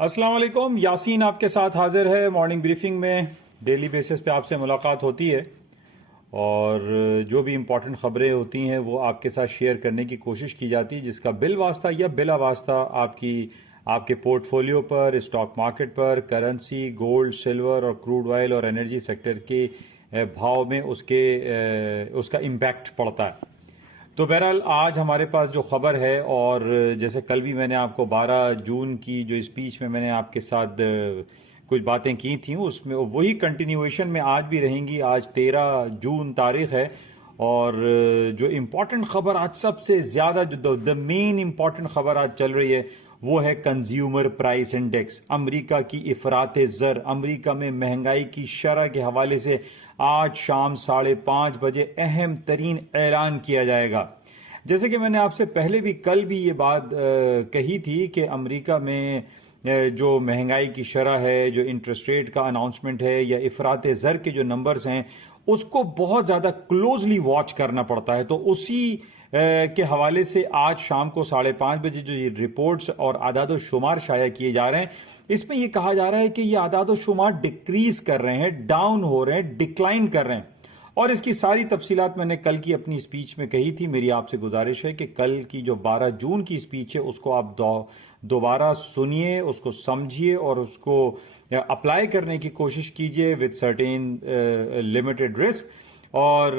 अस्सलाम वालेकुम। यासीन आपके साथ हाजिर है मॉर्निंग ब्रीफिंग में। डेली बेसिस पे आपसे मुलाकात होती है और जो भी इम्पोर्टेंट खबरें होती हैं वो आपके साथ शेयर करने की कोशिश की जाती है, जिसका बिल वास्ता या बिला वास्ता आपके पोर्टफोलियो पर, स्टॉक मार्केट पर, करेंसी, गोल्ड, सिल्वर और क्रूड ऑयल और एनर्जी सेक्टर के भाव में उसका इम्पैक्ट पड़ता है। तो बहरहाल आज हमारे पास जो खबर है, और जैसे कल भी मैंने आपको 12 जून की जो स्पीच में मैंने आपके साथ कुछ बातें की थी, उसमें वही कंटिन्यूएशन में आज भी रहेंगी। आज 13 जून तारीख है और जो इम्पोर्टेंट खबर आज सबसे ज़्यादा, जो द मेन इम्पोर्टेंट खबर आज चल रही है वो है कंज्यूमर प्राइस इंडेक्स। अमेरिका की इफराते ज़र, अमेरिका में महंगाई की शरह के हवाले से आज शाम 5:30 बजे अहम तरीन ऐलान किया जाएगा। जैसे कि मैंने आपसे पहले भी कल भी ये बात कही थी कि अमेरिका में जो महंगाई की शरह है, जो इंटरेस्ट रेट का अनाउंसमेंट है या इफराते ज़र के जो नंबर्स हैं, उसको बहुत ज़्यादा क्लोजली वॉच करना पड़ता है। तो उसी के हवाले से आज शाम को 5:30 बजे जो ये रिपोर्ट्स और आदाद शुमार शाया किए जा रहे हैं, इसमें यह कहा जा रहा है कि ये आदाद शुमार डिक्रीज कर रहे हैं, डाउन हो रहे हैं, डिक्लाइन कर रहे हैं। और इसकी सारी तफसीलात मैंने कल की अपनी स्पीच में कही थी। मेरी आपसे गुजारिश है कि कल की जो 12 जून की स्पीच है उसको आप दोबारा सुनिए, उसको समझिए और उसको अप्लाई करने की कोशिश कीजिए विद सर्टेन लिमिटेड रिस्क। और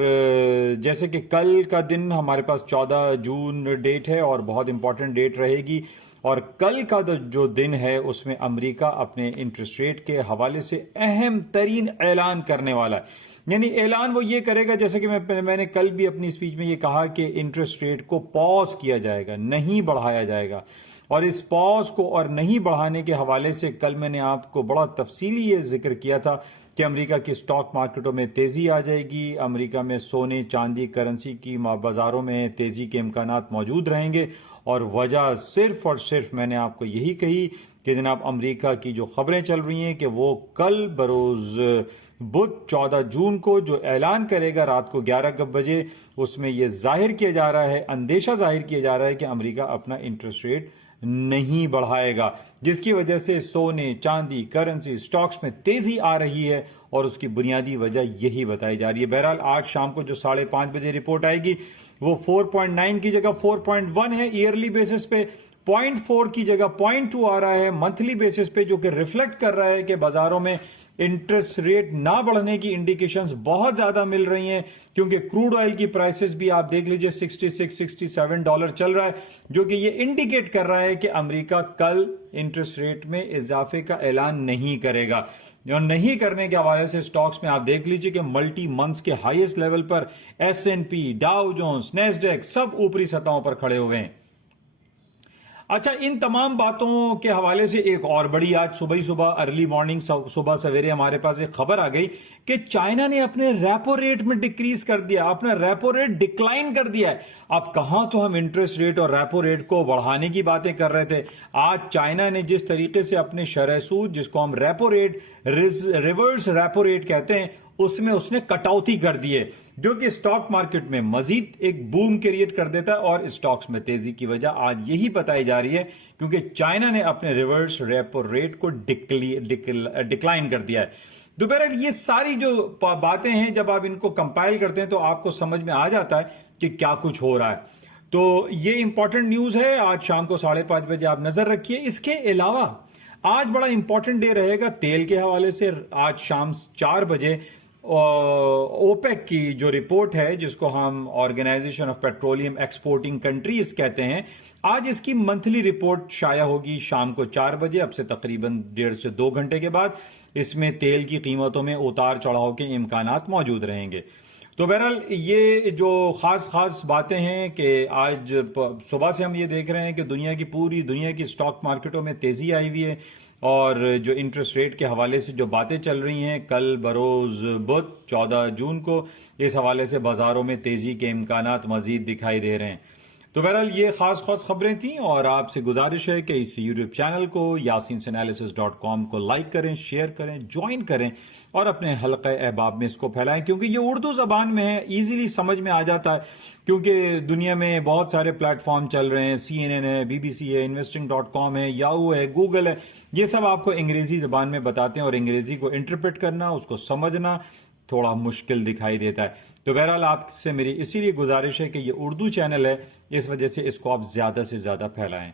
जैसे कि कल का दिन हमारे पास 14 जून डेट है और बहुत इंपॉर्टेंट डेट रहेगी। और कल का जो दिन है उसमें अमेरिका अपने इंटरेस्ट रेट के हवाले से अहम तरीन ऐलान करने वाला है। यानी ऐलान वो ये करेगा, जैसे कि मैंने कल भी अपनी स्पीच में ये कहा कि इंटरेस्ट रेट को पॉज किया जाएगा, नहीं बढ़ाया जाएगा। और इस पॉज को और नहीं बढ़ाने के हवाले से कल मैंने आपको बड़ा तफसीली ये जिक्र किया था कि अमेरिका की स्टॉक मार्केटों में तेजी आ जाएगी, अमेरिका में सोने, चांदी, करेंसी की बाजारों में तेजी के इम्कानात मौजूद रहेंगे। और वजह सिर्फ और सिर्फ मैंने आपको यही कही कि जनाब अमेरिका की जो खबरें चल रही हैं कि वो कल बरोज बुध 14 जून को जो ऐलान करेगा रात को 11 बजे, उसमें यह जाहिर किया जा रहा है, अंदेशा जाहिर किया जा रहा है कि अमेरिका अपना इंटरेस्ट रेट नहीं बढ़ाएगा, जिसकी वजह से सोने, चांदी, करेंसी, स्टॉक्स में तेजी आ रही है। और उसकी बुनियादी वजह यही बताई जा रही है। बहरहाल आज शाम को जो 5:30 बजे रिपोर्ट आएगी वो 4.9 की जगह 4.1 है ईयरली बेसिस पे, 0.4 की जगह 0.2 आ रहा है मंथली बेसिस पे, जो कि रिफ्लेक्ट कर रहा है कि बाजारों में इंटरेस्ट रेट ना बढ़ने की इंडिकेशंस बहुत ज्यादा मिल रही हैं। क्योंकि क्रूड ऑयल की प्राइसेस भी आप देख लीजिए $66-67 चल रहा है, जो कि ये इंडिकेट कर रहा है कि अमेरिका कल इंटरेस्ट रेट में इजाफे का ऐलान नहीं करेगा। और नहीं करने के हवाले से स्टॉक्स में आप देख लीजिए कि मल्टी मंथ्स के हाईएस्ट लेवल पर S&P, डाउ जोन्स, नेस्डेक सब ऊपरी सतहों पर खड़े हो गए हैं। अच्छा, इन तमाम बातों के हवाले से एक और बड़ी आज सुबह ही सुबह अर्ली मॉर्निंग सुबह सवेरे हमारे पास एक खबर आ गई कि चाइना ने अपने रेपो रेट में डिक्रीज कर दिया, अपना रेपो रेट डिक्लाइन कर दिया है। अब कहां तो हम इंटरेस्ट रेट और रेपो रेट को बढ़ाने की बातें कर रहे थे, आज चाइना ने जिस तरीके से अपने शरह सूद, जिसको हम repo rate, reverse repo rate कहते हैं, उसमें उसने कटौती कर दी है, जो कि स्टॉक मार्केट में मजीद एक बूम क्रिएट कर देता है। और स्टॉक्स में तेजी की वजह आज यही बताई जा रही है क्योंकि चाइना ने अपने रिवर्स रेपो रेट को डिक्लाइन कर दिया है। दोपहर ये सारी जो बातें हैं, जब आप इनको कंपाइल करते हैं तो आपको समझ में आ जाता है कि क्या कुछ हो रहा है। तो ये इंपॉर्टेंट न्यूज है, आज शाम को 5:30 बजे आप नजर रखिए। इसके अलावा आज बड़ा इंपॉर्टेंट डे रहेगा तेल के हवाले से। आज शाम 4 बजे ओपेक की जो रिपोर्ट है, जिसको हम organisation of petroleum exporting countries कहते हैं, आज इसकी मंथली रिपोर्ट शाया होगी शाम को 4 बजे, अब से तकरीबन 1.5 से 2 घंटे के बाद। इसमें तेल की कीमतों में उतार चढ़ाव के इम्कानात मौजूद रहेंगे। तो बहरहाल ये जो खास बातें हैं कि आज सुबह से हम ये देख रहे हैं कि पूरी दुनिया की स्टॉक मार्केटों में तेजी आई हुई है। और जो इंटरेस्ट रेट के हवाले से जो बातें चल रही हैं, कल बरोज बुध 14 जून को इस हवाले से बाजारों में तेजी के इम्कानात मजीद दिखाई दे रहे हैं। तो बहरहाल ये खास खबरें थी और आपसे गुजारिश है कि इस यूट्यूब चैनल को yasinanalysis.com को लाइक करें, शेयर करें, ज्वाइन करें और अपने हल्के अहबाब में इसको फैलाएं, क्योंकि ये उर्दू जबान में है, इजीली समझ में आ जाता है। क्योंकि दुनिया में बहुत सारे प्लेटफॉर्म चल रहे हैं, CNN है, BBC है, investing.com है, याहू है, गूगल है, ये सब आपको अंग्रेजी जबान में बताते हैं और अंग्रेजी को इंटरप्रेट करना, उसको समझना थोड़ा मुश्किल दिखाई देता है। तो बहरहाल आपसे मेरी इसीलिए गुजारिश है कि ये उर्दू चैनल है, इस वजह से इसको आप ज्यादा से ज्यादा फैलाएं।